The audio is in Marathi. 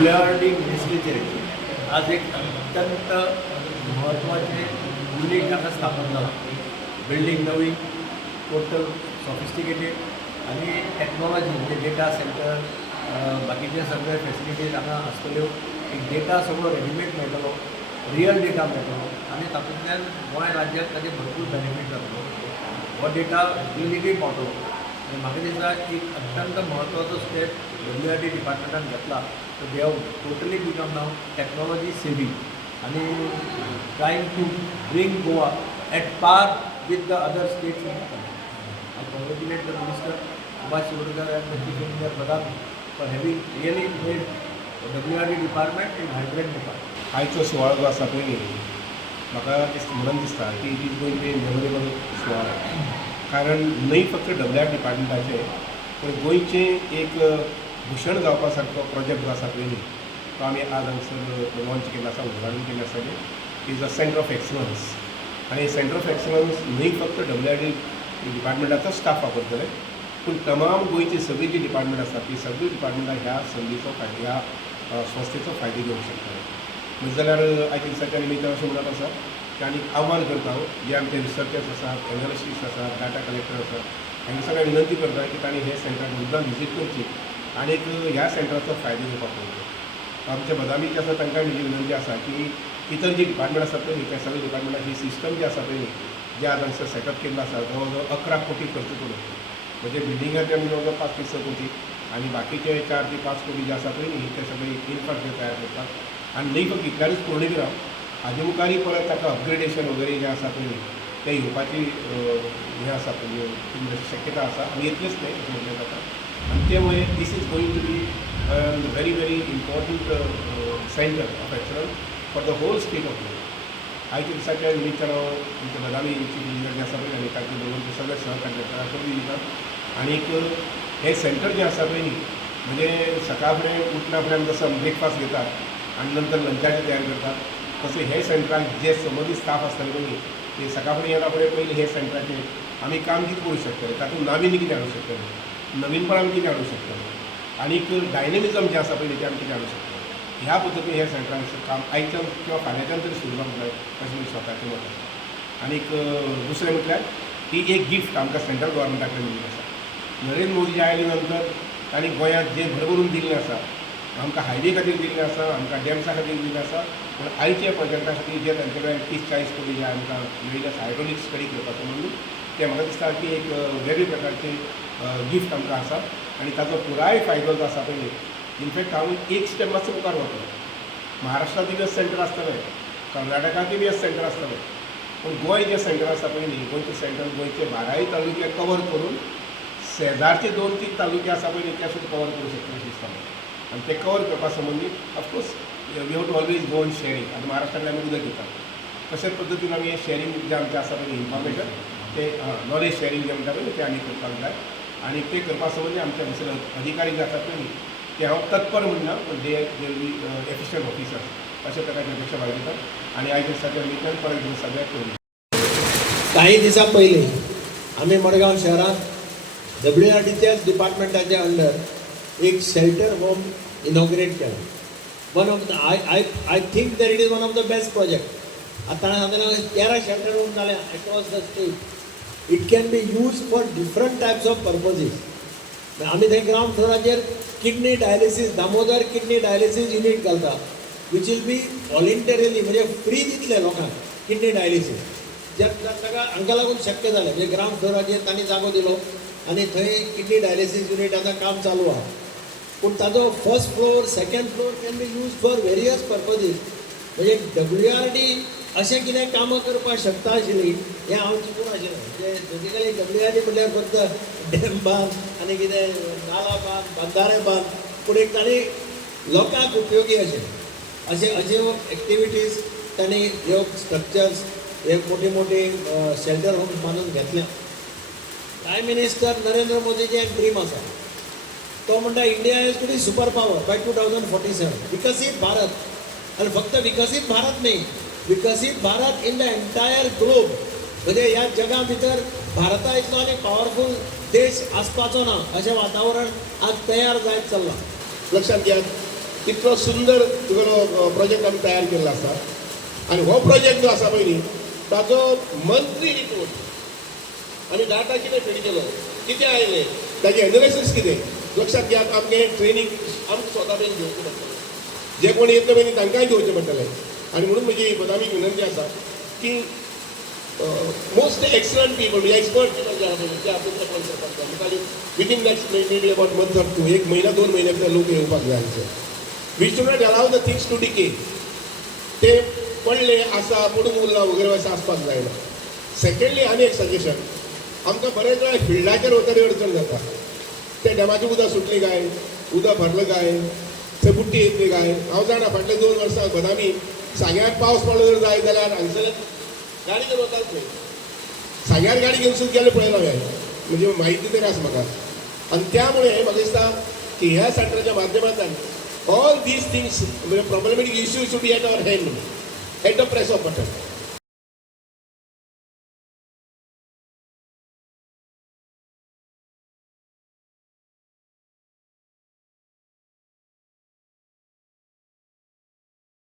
WRD मिनिस्ट्रीचे आज एक अत्यंत महत्त्वाचे युनिट आता स्थापन झाला. बिल्डिंग नवी, टोटल सॉफिस्टिकेटेड आणि टेक्नॉलॉजी म्हणजे डेटा सेंटर बाकीचे सगळे फॅसिलिटीज हांगा आसतल्यो. एक डेटा सगळो रेडीमेड मेळटलो, रियल डेटा मेळटलो आणि तातूंतल्यान गोंय राज्याक ताजे भरपूर बेनिफीट जातलो. हो डेटा युनिटी पावतलो. म्हाका दिसता एक अत्यंत महत्त्वाचो स्टेप WRD डिपार्टमेंटान घेतला. तो they have totally become now technology saving आणि trying to bring Goa at par with the other states in the country. I congratulate the Minister Subhash Shivadkar and the Chief Engineer Pradhan for having really made the WRD department in vibrant department. आयचो सुवाळो जो आसा पळय म्हाका म्हणून दिसता की it is going to be memorable सुवाळो. कारण न्हय फक्त WRD डिपार्टमेंटाचे पण गोंयचे एक भूषण जावपा सारको प्रोजेक्ट जो आसा पळय न्ही तो आमी आज हांगसर लॉन्च केल्लो आसा, उद्घाटन केल्लें आसा. Is a centre of excellence आणि सेंटर ऑफ एक्सलन्स न्हय फक्त WRD डिपार्टमेंटाचो स्टाफ वापरतले पूण तमाम गोंयची सगळी जी डिपार्टमेंट आसा ती सगळी डिपार्टमेंटां ह्या संदीचो फायदो ह्या संस्थेचो फायदो घेवंक शकतले. म्हणजे जाल्यार आयच्या दिसाच्या निमित्तान अशें म्हणत आसा की आनी आव्हान करता जे आमचे रिसर्चर्स आसात, एनालिस्टिस्ट आसात, डाटा कलेक्टर आसात हांकां सगळ्यांक विनंती करता की तांणी हे सेंटराक मुद्दाम विजीट करची आनी ह्या सेंटराचो फायदो घेवपाक पळोवचो. आमचे बदामी जे आसा तांकां म्हजी विनंती आसा की इतर जी डिपार्टमेंट आसा पळय त्या सगळ्या डिपार्टमेंटाक ही सिस्टम जी आसा पळय जे आज हांगसर सेटअप केल्लो आसा जवळ जवळ 11 कोटी खर्च करून म्हणजे बिल्डिंगाचे आमी जवळ जवळ 5 ते 6 कोटी आणि बाकीचे 4 ते 5 कोटी जे आसा पळय न्ही ते सगळे इन्फ्रास्ट्रक्चर तयार करतात आणि न्हय फक्त इतल्यानूच पूर्ण बी राव हाजे मुखारी परत ताका अपग्रेडेशन वगैरे जे आसा पळय न्ही ते येवपाची हें आसा पळय शक्यता आसा आनी इतलेंच न्हय अशें म्हटलें जाता. आनी ते मुळे this is going to be very very important centre of excellence for the whole state of Goa. आयच्या दिसाच्या निमित्तान हांव आमचे बदामी चीफ इंजिनियर जे आसा पळय आनी तांचे बरोबर ते सगळे सहकार्यकर्त्यांक दितात. आनीक हें सेंटर जें आसा पळय न्ही म्हणजे सकाळ फुडें उठना फुडें जसो ब्रेकफास्ट घेतात आनी नंतर लंचाची तयारी करतात तशें हे सेंटराक जे संबंदीत स्टाफ आसतले पळय न्ही ते सकाळ फुडें येना फुडें पयलीं हे सेंटराचेर आमी काम कितें करूं शकतले, तातूंत नावीन्य कितें हाडूंक शकतले, नवीनपणान कितें हाडूंक शकतले आनीक डायनेमिजम जें आसा पळय तें आमी कितें हाडूंक शकतले. ह्या पद्दतीन हे सेंटरान काम आयच्यान किंवा फाल्यांच्यान तरी सुरू जावंक जाय अशें म्हजें स्वताचें मत आसा. आनीक दुसरें म्हटल्यार ही एक गिफ्ट आमकां सेंट्रल गव्हर्मेंटा कडेन दिल्ली आसा. नरेंद्र मोदी आयले नंतर तांणी गोंयांत जें भरभरून दिल्लें आसा आमकां हायवे खातीर दिल्लें आसा, आमकां डॅम्सा खातीर दिल्लें आसा पूण आयच्या प्रोजेक्टा खातीर जे तांचे कडेन 30-40 कोटी जे आमकां मेळिल्ले आसा हायड्रोलीक स्टडी करपाचो म्हणून ते म्हाका दिसता की एक वेगळे प्रकारची गिफ्ट आमकां आसा आनी ताचो पुराय फायदो जो आसा पळय इनफॅक्ट हांव एक स्टेप मातसो मुखार वतलो. महाराष्ट्रांतूय बी सेंटर आसतलें, कर्नाटकांतूय बी सेंटर आसतलें पूण गोंय जें सेंटर आसा पळय न्ही गोंयचें सेंटर गोंयचे 12 तालुके कवर करून शेजारचे 2-3 तालुके आसा पळय न्ही ते सुद्दां कवर करूं शकता अशें दिसता म्हाका. आनी ते कवर करपा संबंदीत of course we have to always go on sharing. आतां महाराष्ट्रांतल्यान आमी उदक घेतात तशेंच पद्दतीन आमी हें शेअरिंग जें आमचें आसा पळय इन्फॉर्मेशन ते नॉलेज शेअरिंग जें म्हणटा पळय तें आमी करपाक जाय आनी ते करपा संबंदी आमचे दुसरे अधिकारी जे आसात पळय न्ही ते हांव तत्पर म्हणना पण they will be efficient officers अशा प्रकारची अपेक्षा बाळगितात. आनी आयच्या दिसाच्या निमित्तान परत दिवस सगळ्याक करूं. काही दिसां पयलीं आमी मडगांव शहरांत WRDच्याच डिपार्टमेंटाच्या अंडर एक शेल्टर होम इनॉग्रेट केलें. One of the I think that it is one of the best project. आतां 13 शेल्टर होम जाल्या across the state. It can be use for different types of purposes. आमी थंय ग्रावंड फ्लोराचेर kidney dialysis Damodar kidney dialysis unit घालता वीच विल बी वॉलंटरीली म्हणजे फ्री दितले लोकांक किडनी डायलिसीस. ताका हांकां लागून शक्य जालें म्हणजे ग्रावंड फ्लोराचेर तांणी जागो दिलो आनी थंय किडनी डायलिसीस युनिटाचें काम चालू आहा. पूण ताजो first floor second floor can be use for various purposes. म्हणजे WRD अशें कितें कामां करपाक शकता आशिल्ली हें हांव चिंतून नाशिल्लें. म्हणजे बेजिकली WRD म्हणल्यार फक्त डॅम बांद आनी कितें नाला बांद बंधारे बांद पूण एक तांणी लोकांक उपयोगी अशे एक्टिविटीज तांणी ह्यो स्ट्रक्चर्स हे मोठी शेल्टर होम्स बांदून घेतल्या. प्रायम मिनिस्टर नरेंद्र मोदीचें एक ड्रीम आसा. तो म्हणटा India is to be super power by 2047. विकसीत भारत. आनी फक्त विकसीत भारत न्ही विकसीत Bharat in the entire globe. म्हणजे ह्या जगा भितर भारता इतलो आनी पॉवरफूल देश आसपाचो ना अशें वातावरण आज तयार जायत चल्लां. लक्षात घेयात इतलो सुंदर तुगेलो प्रोजेक्ट आमी तयार केल्लो आसा आनी हो प्रोजेक्ट जो आसा पळय न्ही ताजो मंथली रिपोर्ट आमी डाटा कितें फेड केलो कितें आयलें ताजें एनालिसीस कितें लक्षात घेयात आमगे ट्रेनींग आमकां स्वता बीन घेवचें पडटलें जे कोण येतले पळय न्ही तांकांय घेवचें पडटलें आनी म्हणून म्हजी बदामी विनंती आसा की मोस्ट एक्सलंट पीपल म्हणजे एक्सपर्ट पीपल जे आहा ते आपूण कॉल करपाक जाय मुखार within next maybe about month or two एक महिना 2 महिने भितर लोक येवपाक जाय हांगसर we should not allow the things to decay ते पडले आसा पडून उरला वगैरे अशें आसपाक जायना सेकंडली आनी एक सजेशन आमकां बरेच वेळा फिल्डाचेर वतरी अडचण जाता ते डॅमाचें उदक सुटलें काय उदक भरलें काय थंय बुट्टी येतली काय हांव जाणा फाटले 2 वर्सां बदामी सांग्यार पावस पडलो जर जाय जाल्यार हांगसर गाडी घेवन वतात न्ही सांग्यार गाडी घेवन सुद्दां गेले पळयला हांवें म्हणजे म्हायती तरी आसा म्हाका आनी त्यामुळे म्हाका दिसता की ह्या सेंटराच्या माध्यमांतल्यान ऑल दीज थिंग्स म्हणजे problematic issues should be at our hand at the press of button